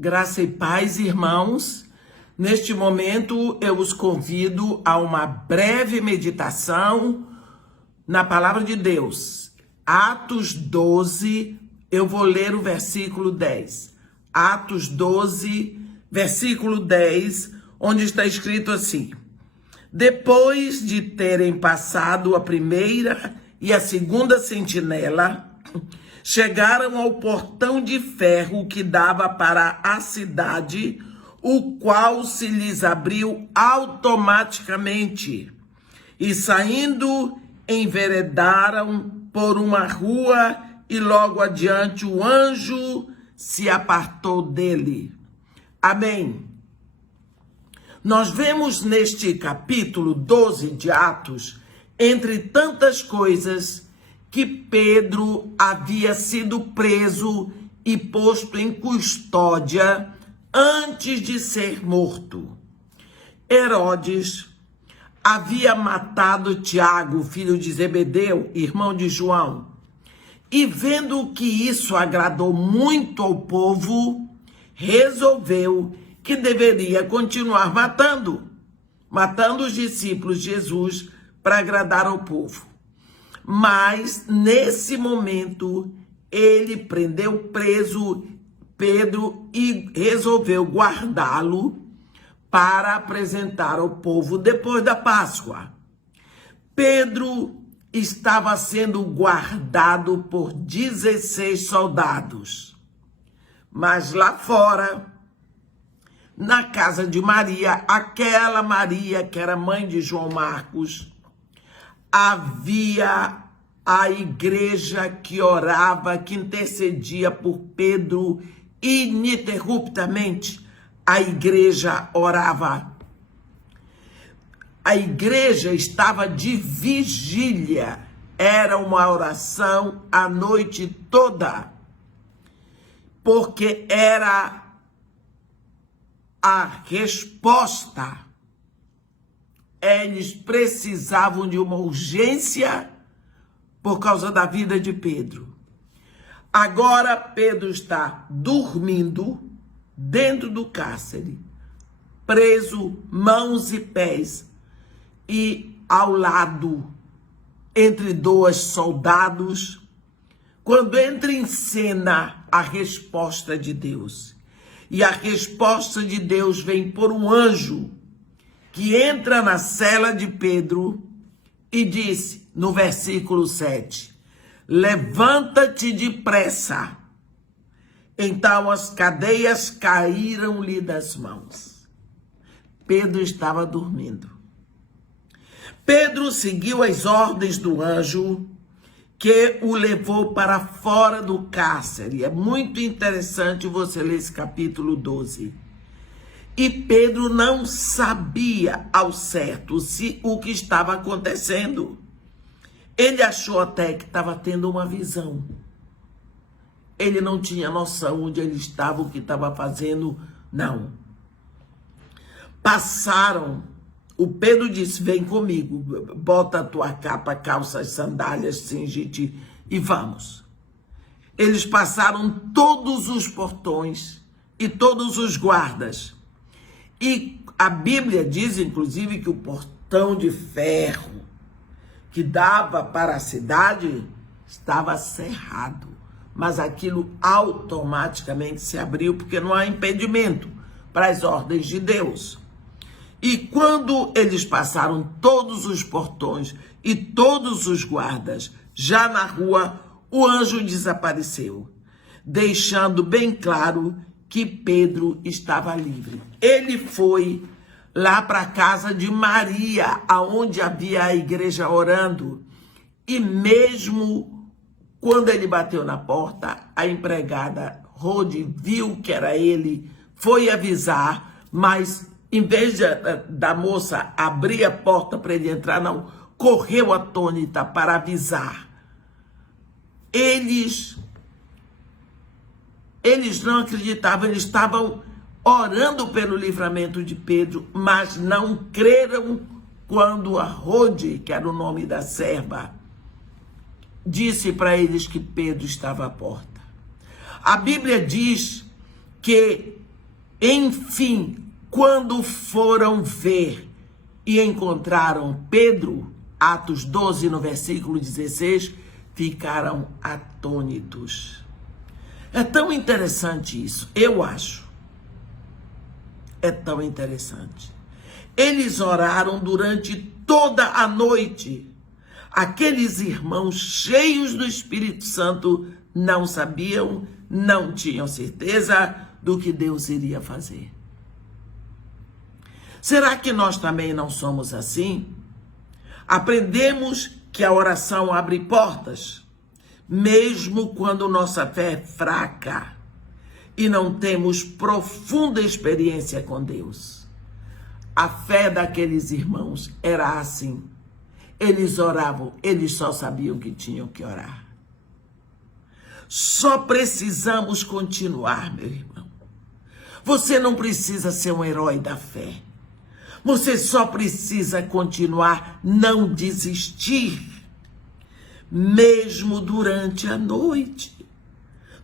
Graça e paz, irmãos. Neste momento, eu os convido a uma breve meditação na Palavra de Deus. Atos 12, eu vou ler o versículo 10. Atos 12, versículo 10, onde está escrito assim: depois de terem passado a primeira e a segunda sentinela, chegaram ao portão de ferro que dava para a cidade, o qual se lhes abriu automaticamente. E saindo, enveredaram por uma rua e logo adiante o anjo se apartou dele. Amém. Nós vemos neste capítulo 12 de Atos, entre tantas coisas, que Pedro havia sido preso e posto em custódia antes de ser morto. Herodes havia matado Tiago, filho de Zebedeu, irmão de João, e vendo que isso agradou muito ao povo, resolveu que deveria continuar matando os discípulos de Jesus para agradar ao povo. Mas, nesse momento, ele prendeu preso Pedro e resolveu guardá-lo para apresentar ao povo depois da Páscoa. Pedro estava sendo guardado por 16 soldados. Mas lá fora, na casa de Maria, aquela Maria que era mãe de João Marcos, havia a igreja que orava, que intercedia por Pedro ininterruptamente. A igreja orava. A igreja estava de vigília. Era uma oração a noite toda, porque era a resposta. Eles precisavam de uma urgência por causa da vida de Pedro. Agora Pedro está dormindo dentro do cárcere, preso mãos e pés, e ao lado, entre dois soldados, quando entra em cena a resposta de Deus. E a resposta de Deus vem por um anjo que entra na cela de Pedro e disse, no versículo 7, levanta-te depressa. Então as cadeias caíram-lhe das mãos. Pedro estava dormindo. Pedro seguiu as ordens do anjo que o levou para fora do cárcere. É muito interessante você ler esse capítulo 12. E Pedro não sabia ao certo o que estava acontecendo. Ele achou até que estava tendo uma visão. Ele não tinha noção onde ele estava, o que estava fazendo, não. Passaram, o Pedro disse, vem comigo, bota a tua capa, calça, sandálias, cinge-te e vamos. Eles passaram todos os portões e todos os guardas. E a Bíblia diz, inclusive, que o portão de ferro que dava para a cidade estava cerrado. Mas aquilo automaticamente se abriu, porque não há impedimento para as ordens de Deus. E quando eles passaram todos os portões e todos os guardas, já na rua, o anjo desapareceu, deixando bem claro que Pedro estava livre. Ele foi lá para a casa de Maria, aonde havia a igreja orando. E mesmo quando ele bateu na porta, a empregada Rode viu que era ele, foi avisar, mas em vez da moça abrir a porta para ele entrar, não, correu atônita para avisar. Eles não acreditavam, eles estavam orando pelo livramento de Pedro, mas não creram quando a Rode, que era o nome da serva, disse para eles que Pedro estava à porta. A Bíblia diz que Enfim, quando foram ver e encontraram Pedro, Atos 12, no versículo 16, ficaram atônitos. É tão interessante isso, eu acho. É tão interessante. Eles oraram durante toda a noite. Aqueles irmãos cheios do Espírito Santo não sabiam, não tinham certeza do que Deus iria fazer. Será que nós também não somos assim? Aprendemos que a oração abre portas, mesmo quando nossa fé é fraca e não temos profunda experiência com Deus. A fé daqueles irmãos era assim. Eles oravam, eles só sabiam que tinham que orar. Só precisamos continuar, meu irmão. Você não precisa ser um herói da fé. Você só precisa continuar, não desistir, mesmo durante a noite,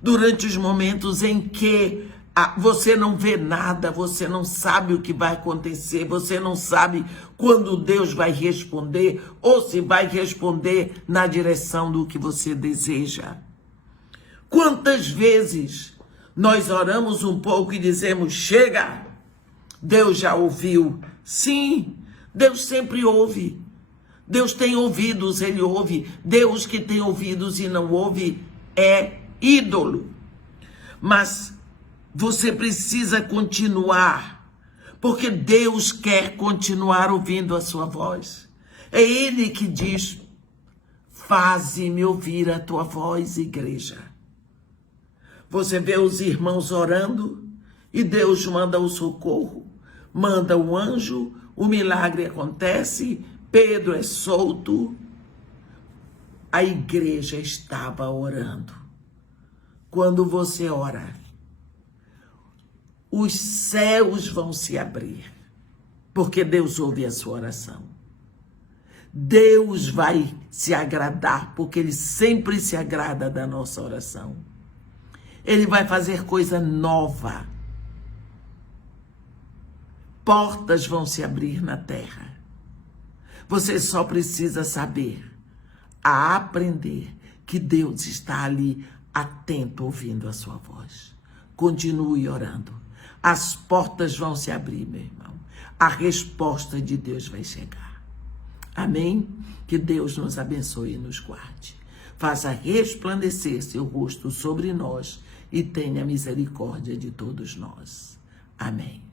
durante os momentos em que você não vê nada, você não sabe o que vai acontecer, você não sabe quando Deus vai responder ou se vai responder na direção do que você deseja. Quantas vezes nós oramos um pouco e dizemos, chega, Deus já ouviu. Sim, Deus sempre ouve. Deus tem ouvidos, ele ouve. Deus que tem ouvidos e não ouve é ídolo. Mas você precisa continuar, porque Deus quer continuar ouvindo a sua voz. É ele que diz, faze-me ouvir a tua voz, igreja. Você vê os irmãos orando e Deus manda o socorro, manda o anjo, o milagre acontece, Pedro é solto. A igreja estava orando. Quando você ora, os céus vão se abrir, porque Deus ouve a sua oração. Deus vai se agradar, porque Ele sempre se agrada da nossa oração. Ele vai fazer coisa nova. Portas vão se abrir na terra. Você só precisa saber, aprender que Deus está ali, atento, ouvindo a sua voz. Continue orando. As portas vão se abrir, meu irmão. A resposta de Deus vai chegar. Amém? Que Deus nos abençoe e nos guarde. Faça resplandecer seu rosto sobre nós e tenha misericórdia de todos nós. Amém.